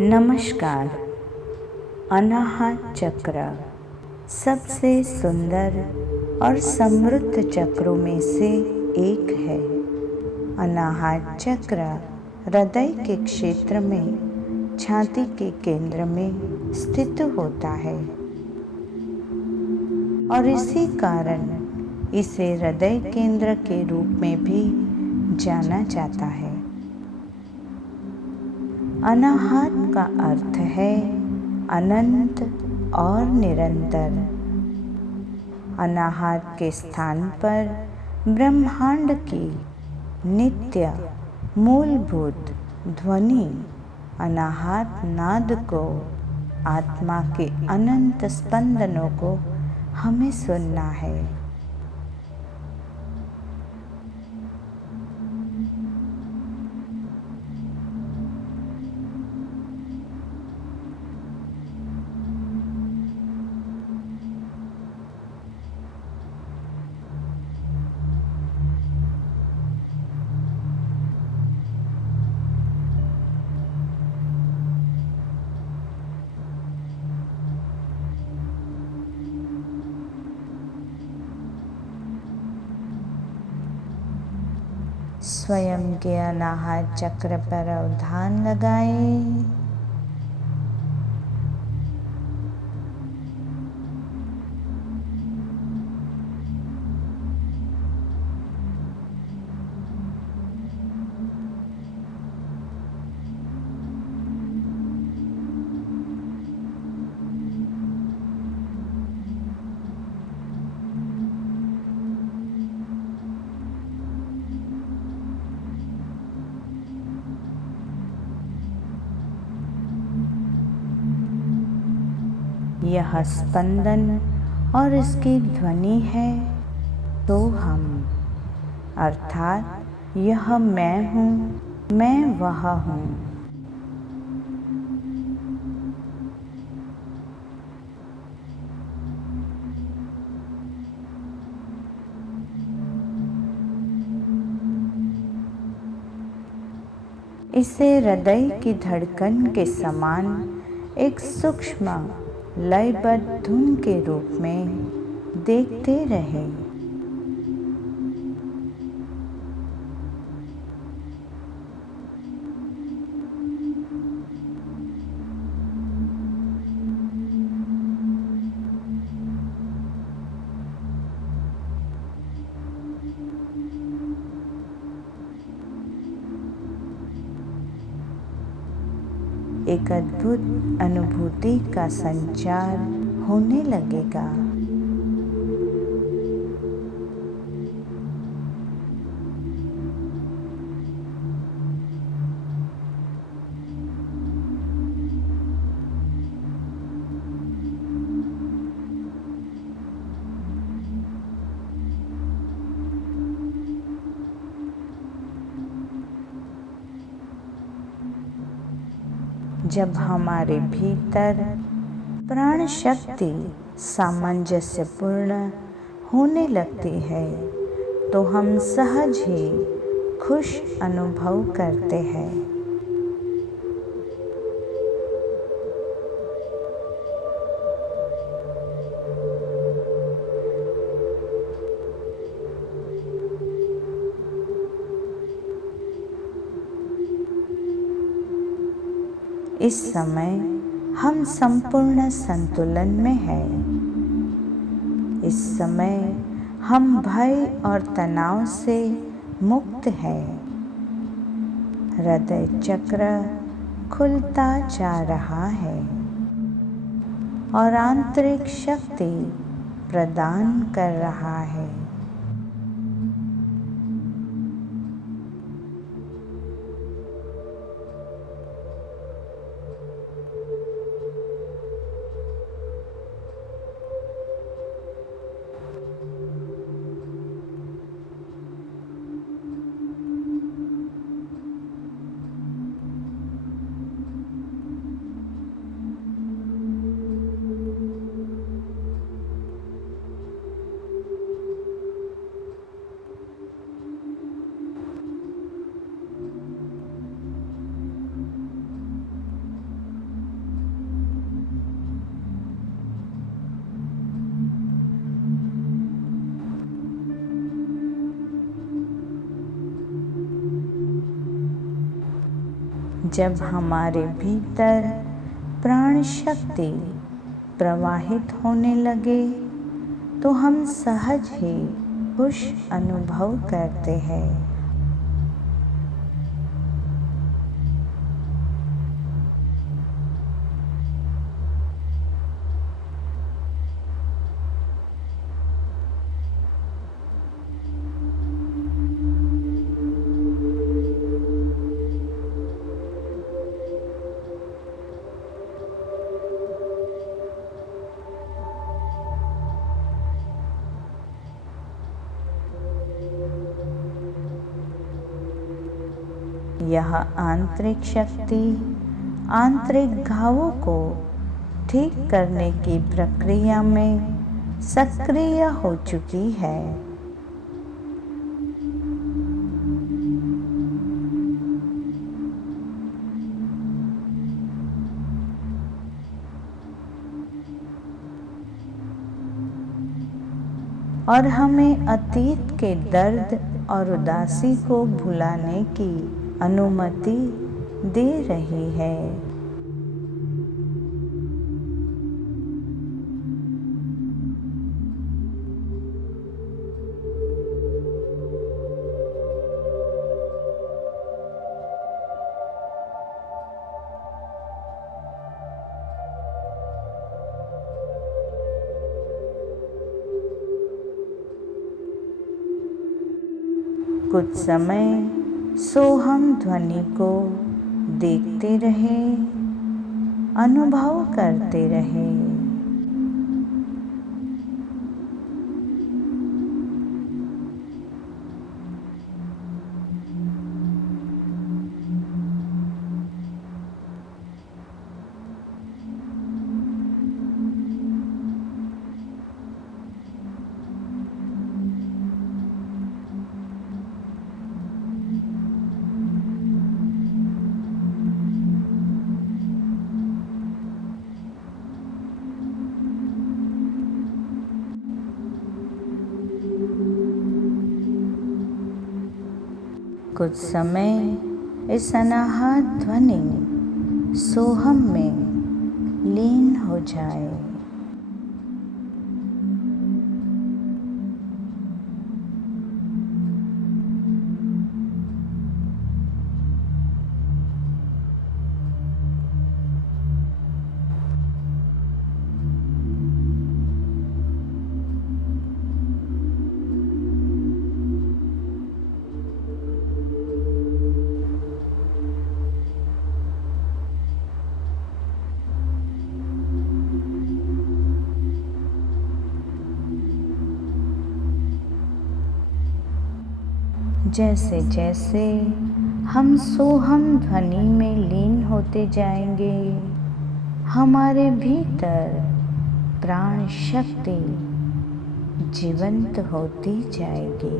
नमस्कार। अनाहत चक्र सबसे सुंदर और समृद्ध चक्रों में से एक है। अनाहत चक्र हृदय के क्षेत्र में छाती के केंद्र में स्थित होता है और इसी कारण इसे हृदय केंद्र के रूप में भी जाना जाता है। अनाहत का अर्थ है अनंत और निरंतर। अनाहत के स्थान पर ब्रह्मांड की नित्य मूलभूत ध्वनि अनाहत नाद को, आत्मा के अनंत स्पंदनों को हमें सुनना है। स्वयं के अनाहत चक्र पर ध्यान लगाएं। यह स्पंदन और इसकी ध्वनि है तो हम, अर्थात यह मैं हूँ, मैं वह हूँ। इसे हृदय की धड़कन के समान एक सूक्ष्म लयबद्ध धुन के रूप में देखते रहें। एक अद्भुत अनुभूति का संचार होने लगेगा। जब हमारे भीतर प्राण शक्ति सामंजस्यपूर्ण होने लगती है तो हम सहज ही खुश अनुभव करते हैं। इस समय हम संपूर्ण संतुलन में हैं। इस समय हम भय और तनाव से मुक्त हैं। हृदय चक्र खुलता जा रहा है और आंतरिक शक्ति प्रदान कर रहा है। जब हमारे भीतर प्राण शक्ति प्रवाहित होने लगे तो हम सहज ही खुश अनुभव करते हैं। यह आंतरिक शक्ति आंतरिक घावों को ठीक करने की प्रक्रिया में सक्रिय हो चुकी है। और हमें अतीत के दर्द और उदासी को भुलाने की अनुमति दे रही है। कुछ समय सोहम ध्वनि को देखते रहे, अनुभव करते रहे। कुछ समय इस अनाहत ध्वनि सोहम में लीन हो जाए। जैसे जैसे हम सोहम ध्वनि में लीन होते जाएंगे, हमारे भीतर प्राण शक्ति जीवंत होती जाएगी।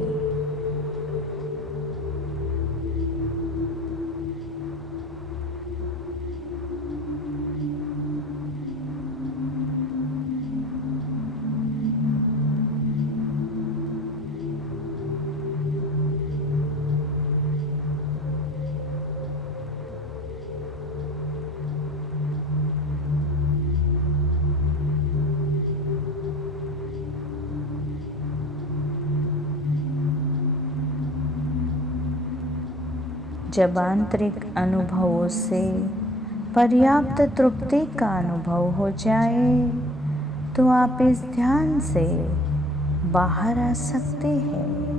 जब आंतरिक अनुभवों से पर्याप्त तृप्ति का अनुभव हो जाए तो आप इस ध्यान से बाहर आ सकते हैं।